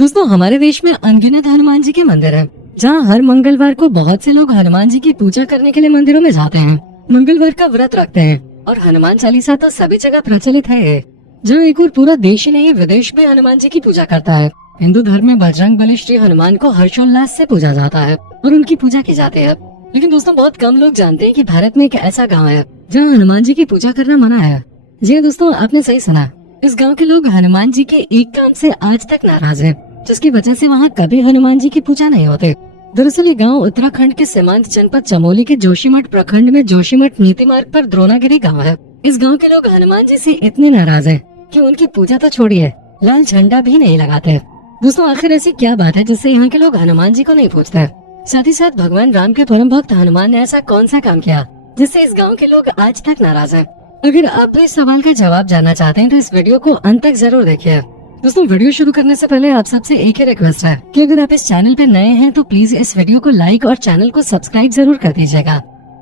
दोस्तों, हमारे देश में अनगिनत हनुमान जी के मंदिर हैं, जहां हर मंगलवार को बहुत से लोग हनुमान जी की पूजा करने के लिए मंदिरों में जाते हैं। मंगलवार का व्रत रखते हैं और हनुमान चालीसा तो सभी जगह प्रचलित है। जहाँ एक और पूरा देश ही नहीं विदेश में हनुमान जी की पूजा करता है। हिंदू धर्म में बजरंग बली श्री हनुमान को हर्षोल्लास से पूजा जाता है और उनकी पूजा की जाती है। लेकिन दोस्तों, बहुत कम लोग जानते हैं कि भारत में एक ऐसा गाँव है जहाँ हनुमान जी की पूजा करना मना है। जी हाँ दोस्तों, आपने सही सुना। इस गांव के लोग हनुमान जी के एक काम से आज तक नाराज हैं, जिसकी वजह से वहाँ कभी हनुमान जी की पूजा नहीं होते। दरअसल ये गांव उत्तराखंड के सीमांत जनपद चमोली के जोशीमठ प्रखंड में जोशीमठ नीति मार्ग पर द्रोणागिरी गांव है। इस गांव के लोग हनुमान जी से इतने नाराज हैं कि उनकी पूजा तो छोड़िए, लाल झंडा भी नहीं लगाते। दोस्तों, आखिर ऐसी क्या बात है जिससे यहाँ के लोग हनुमान जी को नहीं पूजते? साथ ही साथ भगवान राम के परम भक्त हनुमान ने ऐसा कौन सा काम किया जिससे इस गाँव के लोग आज तक नाराज है? अगर आप भी इस सवाल का जवाब जानना चाहते हैं तो इस वीडियो को अंत तक जरूर देखिए। दोस्तों, वीडियो शुरू करने से पहले आप सबसे एक ही रिक्वेस्ट है कि अगर आप इस चैनल पे नए हैं तो प्लीज इस वीडियो को लाइक और चैनल को सब्सक्राइब जरूर कर दीजिएगा।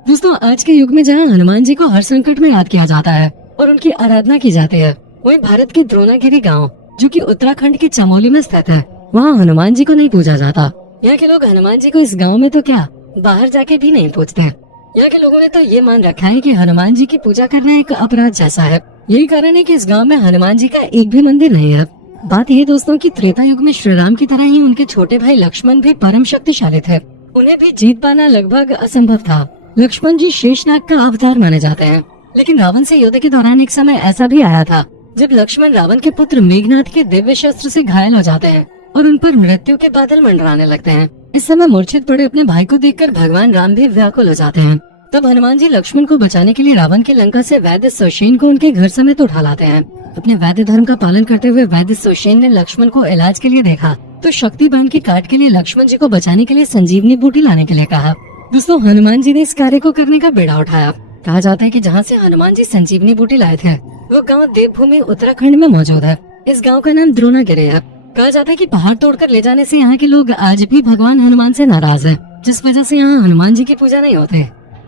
दोस्तों, आज के युग में जहाँ हनुमान जी को हर संकट में याद किया जाता है और उनकी आराधना की जाती है, वहीं भारत के द्रोणागिरी गाँव जो कि उत्तराखंड के चमोली में स्थित है, वहाँ हनुमान जी को नहीं पूजा जाता। यहाँ के लोग हनुमान जी को इस गाँव में तो क्या, बाहर जाके भी नहीं पूजते। यहाँ के लोगों ने तो ये मान रखा है कि हनुमान जी की पूजा करना एक अपराध जैसा है। यही कारण है कि इस गांव में हनुमान जी का एक भी मंदिर नहीं है। बात यह दोस्तों कि त्रेता युग में श्री राम की तरह ही उनके छोटे भाई लक्ष्मण भी परम शक्तिशाली थे। उन्हें भी जीत पाना लगभग असंभव था। लक्ष्मण जी शेषनाग का अवतार माने जाते हैं। लेकिन रावण से युद्ध के दौरान एक समय ऐसा भी आया था जब लक्ष्मण रावण के पुत्र मेघनाथ के दिव्य शस्त्र से घायल हो जाते हैं और उन पर मृत्यु के बादल मंडराने लगते हैं। इस समय मूर्छित पड़े अपने भाई को देखकर भगवान राम भी व्याकुल हो जाते हैं। तब हनुमान जी लक्ष्मण को बचाने के लिए रावण की लंका से वैद्य सुषेण को उनके घर समेत उठा लाते हैं। अपने वैद्य धर्म का पालन करते हुए वैद्य सुषेण ने लक्ष्मण को इलाज के लिए देखा तो शक्ति बाण की काट के लिए लक्ष्मण जी को बचाने के लिए संजीवनी बूटी लाने के लिए कहा। दोस्तों, हनुमान जी ने इस कार्य को करने का बेड़ा उठाया। कहा जाता है कि जहाँ से हनुमान जी संजीवनी बूटी लाए थे वो गाँव देवभूमि उत्तराखंड में मौजूद है। इस गाँव का नाम द्रोणागिरी है। कहा जाता है कि पहाड़ तोड़कर ले जाने से यहाँ के लोग आज भी भगवान हनुमान से नाराज है, जिस वजह से यहाँ हनुमान जी की पूजा नहीं होती।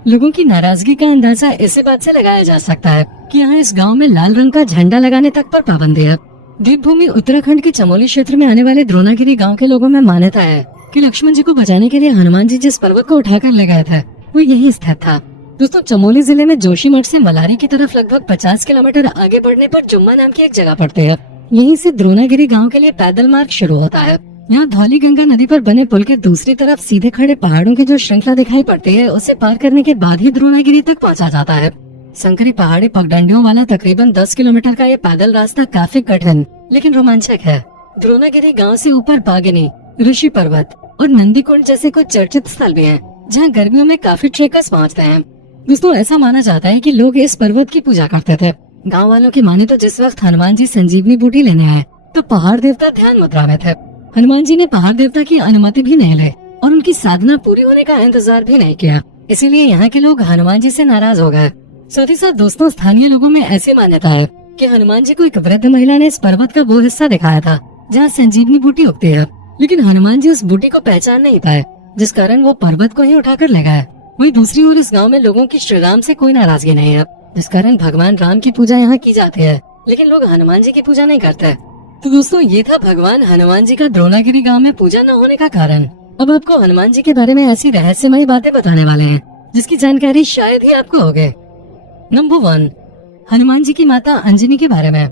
लोगों की नाराजगी का अंदाजा इसी बात से लगाया जा सकता है कि यहाँ इस गांव में लाल रंग का झंडा लगाने तक पर पाबंदी है। देवभूमि उत्तराखंड के चमोली क्षेत्र में आने वाले द्रोणागिरी गांव के लोगों में मान्यता है कि लक्ष्मण जी को बचाने के लिए हनुमान जी जिस पर्वत को उठाकर ले गए थे वो यही स्थित था। दोस्तों, चमोली जिले में जोशीमठ से मलारी की तरफ लगभग 50 किलोमीटर आगे बढ़ने पर जुम्मा नाम की एक जगह पड़ती है। यहीं से द्रोणागिरी गाँव के लिए पैदल मार्ग शुरू होता है। यहाँ धौली गंगा नदी पर बने पुल के दूसरी तरफ सीधे खड़े पहाड़ों की जो श्रृंखला दिखाई पड़ती है, उसे पार करने के बाद ही द्रोणागिरी तक पहुँचा जाता है। संकरी पहाड़ी पगडंडियों वाला तकरीबन 10 किलोमीटर का ये पैदल रास्ता काफी कठिन लेकिन रोमांचक है। द्रोणागिरी गांव से ऊपर बागिनी, ऋषि पर्वत और नंदी कुंड जैसे कुछ चर्चित स्थल भी हैं, जहां गर्मियों में काफी ट्रेकर्स पहुंचते हैं। दोस्तों, ऐसा माना जाता है कि लोग इस पर्वत की पूजा करते थे। गाँव वालों की माने तो जिस वक्त हनुमान जी संजीवनी बूटी लेने आए तो पहाड़ देवता ध्यान मुद्रा में थे। हनुमान जी ने पहाड़ देवता की अनुमति भी नहीं ली और उनकी साधना पूरी होने का इंतजार भी नहीं किया। इसीलिए यहाँ के लोग हनुमान जी से नाराज हो गए। साथ ही साथ दोस्तों, स्थानीय लोगों में ऐसी मान्यता है कि हनुमान जी को एक वृद्ध महिला ने इस पर्वत का वो हिस्सा दिखाया था जहाँ संजीवनी बूटी उगती है, लेकिन हनुमान जी उस बूटी को पहचान नहीं पाए, जिस कारण वो पर्वत को ही उठाकर ले गए। वहीं दूसरी ओर इस गाँव में लोगों की श्री राम से कोई नाराजगी नहीं है, जिस कारण भगवान राम की पूजा यहाँ की जाती है, लेकिन लोग हनुमान जी की पूजा नहीं करते। तो दोस्तों, ये था भगवान हनुमान जी का द्रोणागिरी गांव में पूजा न होने का कारण। अब आपको हनुमान जी के बारे में ऐसी रहस्यमयी बातें बताने वाले हैं जिसकी जानकारी शायद ही आपको होगी। नंबर 1, हनुमान जी की माता अंजनी के बारे में।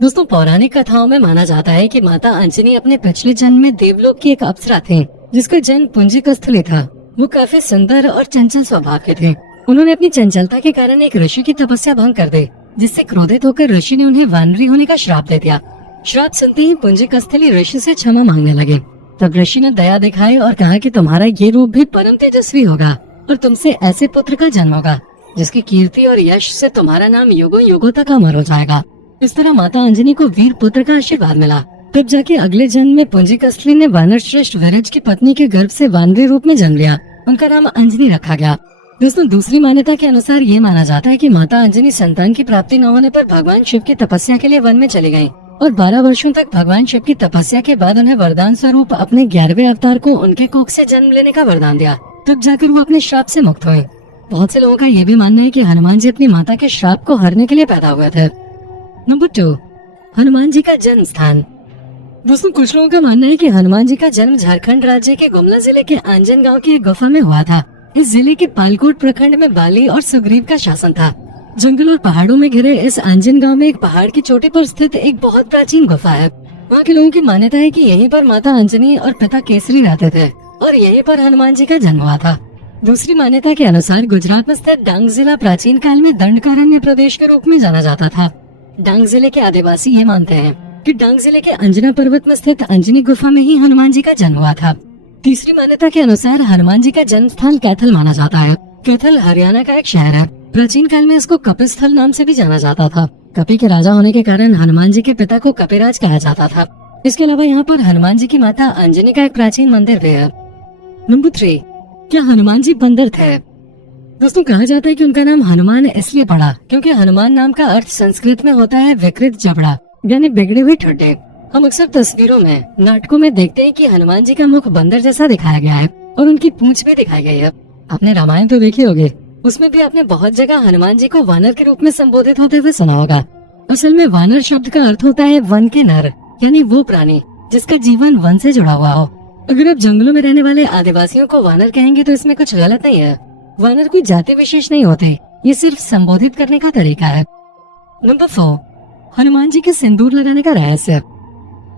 दोस्तों, पौराणिक कथाओं में माना जाता है कि माता अंजनी अपने पिछले जन्म में देवलोक की एक अप्सरा थी जिसका जन्म पुंजिक स्थली था। वो काफी सुंदर और चंचल स्वभाव के थे। उन्होंने अपनी चंचलता के कारण एक ऋषि की तपस्या भंग कर दी, जिससे क्रोधित होकर ऋषि ने उन्हें वानरी होने का श्राप दे दिया। श्राप सुनते ही पुंजिक स्थली ऋषि से क्षमा मांगने लगे। तब ऋषि ने दया दिखाई और कहा कि तुम्हारा ये रूप भी परम तेजस्वी होगा और तुमसे ऐसे पुत्र का जन्म होगा जिसकी कीर्ति और यश से तुम्हारा नाम युगों युगों तक अमर हो जाएगा। इस तरह माता अंजनी को वीर पुत्र का आशीर्वाद मिला। तब जाके अगले जन्म में पुंजिक स्थली ने वानर श्रेष्ठ विरज की पत्नी के गर्भ से वानरी रूप में जन्म लिया। उनका नाम अंजनी रखा गया। दोस्तों, दूसरी मान्यता के अनुसार ये माना जाता है कि माता अंजनी संतान की प्राप्ति न होने पर भगवान शिव की तपस्या के लिए वन में चली गयी और 12 वर्षों तक भगवान शिव की तपस्या के बाद उन्हें वरदान स्वरूप अपने 11वें अवतार को उनके कोख से जन्म लेने का वरदान दिया। तब जाकर वो अपने श्राप से मुक्त हुए। बहुत से लोगों का ये भी मानना है कि हनुमान जी अपनी माता के श्राप को हरने के लिए पैदा हुए थे। नंबर 2, हनुमान जी का जन्म स्थान। दोस्तों कुछ लोगों का मानना है कि हनुमान जी का जन्म झारखंड राज्य के गुमला जिले के आंजन गांव की एक गुफा में हुआ था। इस जिले के पालकोट प्रखंड में बाली और सुग्रीव का शासन था। जंगल और पहाड़ों में घिरे इस आंजन गांव में एक पहाड़ की चोटी पर स्थित एक बहुत प्राचीन गुफा है। वहाँ के लोगों की मान्यता है कि यहीं पर माता अंजनी और पिता केसरी रहते थे और यहीं पर हनुमान जी का जन्म हुआ था। दूसरी मान्यता के अनुसार गुजरात में स्थित डांग जिला प्राचीन काल में दंडकारण्य प्रदेश के रूप में जाना जाता था। डांग जिले के आदिवासी ये मानते हैं कि डांग जिले के अंजना पर्वत में स्थित अंजनी गुफा में ही हनुमान जी का जन्म हुआ था। तीसरी मान्यता के अनुसार हनुमान जी का जन्म स्थान कैथल माना जाता है। कैथल हरियाणा का एक शहर है। प्राचीन काल में इसको कपिस्थल नाम से भी जाना जाता था। कपि के राजा होने के कारण हनुमान जी के पिता को कपिराज कहा जाता था। इसके अलावा यहाँ पर हनुमान जी की माता अंजनी का एक प्राचीन मंदिर भी है। नंबर 3, क्या हनुमान जी बंदर थे? दोस्तों कहा जाता है कि उनका नाम हनुमान इसलिए पड़ा क्योंकि हनुमान नाम का अर्थ संस्कृत में होता है विकृत जबड़ा, यानी बिगड़े हुए ठुड्डे। हम अक्सर तस्वीरों में, नाटकों में देखते हैं कि हनुमान जी का मुख बंदर जैसा दिखाया गया है और उनकी पूंछ भी दिखाई गई है। आपने रामायण तो देखी होगी, उसमें भी आपने बहुत जगह हनुमान जी को वानर के रूप में संबोधित होते हुए सुना होगा। असल में वानर शब्द का अर्थ होता है वन के नर, यानी वो प्राणी जिसका जीवन वन से जुड़ा हुआ हो। अगर आप जंगलों में रहने वाले आदिवासियों को वानर कहेंगे तो इसमें कुछ गलत नहीं है। वानर कोई जाति विशेष नहीं होते, ये सिर्फ संबोधित करने का तरीका है। नंबर 4, हनुमान जी के सिंदूर लगाने का रहस्य।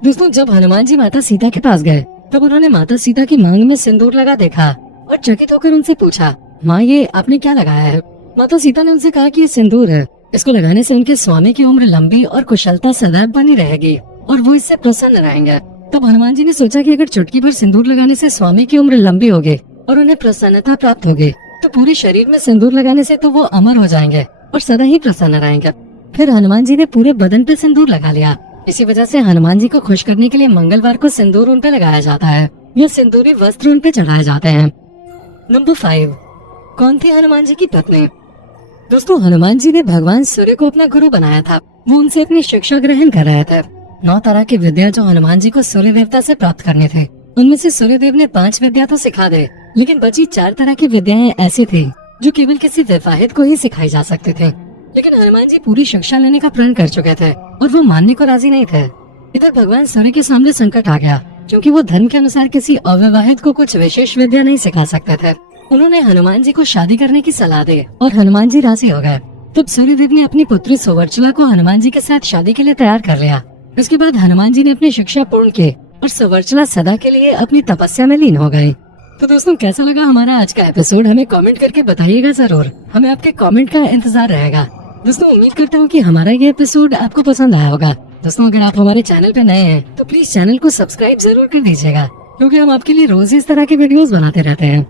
दोस्तों जब हनुमान जी माता सीता के पास गए तब उन्होंने माता सीता की मांग में सिंदूर लगा देखा और चकित होकर उनसे पूछा, माँ ये आपने क्या लगाया है? माता सीता ने उनसे कहा कि ये सिंदूर है, इसको लगाने से उनके स्वामी की उम्र लंबी और कुशलता सदैव बनी रहेगी और वो इससे प्रसन्न रहेंगे। तब हनुमान जी ने सोचा कि अगर चुटकी भर सिंदूर लगाने से स्वामी की उम्र लंबी होगी और उन्हें प्रसन्नता प्राप्त होगी तो पूरे शरीर में सिंदूर लगाने से तो वो अमर हो जाएंगे और सदा ही प्रसन्न रहेंगे। फिर हनुमान जी ने पूरे बदन पे सिंदूर लगा लिया। इसी वजह से हनुमान जी को खुश करने के लिए मंगलवार को सिंदूर उन पे लगाया जाता है या सिंदूरी वस्त्र उन पे चढ़ाए जाते हैं। नंबर 5, कौन थी हनुमान जी की पत्नी? दोस्तों हनुमान जी ने भगवान सूर्य को अपना गुरु बनाया था। वो उनसे अपनी शिक्षा ग्रहण कर रहे थे। 9 तरह की विद्या जो हनुमान जी को सूर्य देवता से प्राप्त करने थे, उनमें से सूर्य देव ने 5 विद्या तो सिखा दे, लेकिन बची 4 तरह की विद्याएं ऐसी थी जो केवल किसी विवाहित को ही सिखाई जा सकते थे। लेकिन हनुमान जी पूरी शिक्षा लेने का प्रण कर चुके थे और वो मानने को राजी नहीं थे। इधर भगवान सूर्य के सामने संकट आ गया क्योंकि वो धर्म के अनुसार किसी अविवाहित को कुछ विशेष विद्या नहीं सिखा सकते थे। उन्होंने हनुमान जी को शादी करने की सलाह दी और हनुमान जी राजी हो गए। तब सूर्यदेव ने अपनी पुत्री सुवर्चला को हनुमान जी के साथ शादी के लिए तैयार कर लिया। इसके बाद हनुमान जी ने अपनी शिक्षा पूर्ण की और सुवर्चला सदा के लिए अपनी तपस्या में लीन हो गई। तो दोस्तों कैसा लगा हमारा आज का एपिसोड? हमें कमेंट करके बताइएगा जरूर। हमें आपके कमेंट का इंतजार रहेगा। दोस्तों उम्मीद करता हूँ कि हमारा ये एपिसोड आपको पसंद आया होगा। दोस्तों अगर आप हमारे चैनल पे नए हैं तो प्लीज चैनल को सब्सक्राइब जरूर कर दीजिएगा क्योंकि हम आपके लिए रोज इस तरह के वीडियोस बनाते रहते हैं।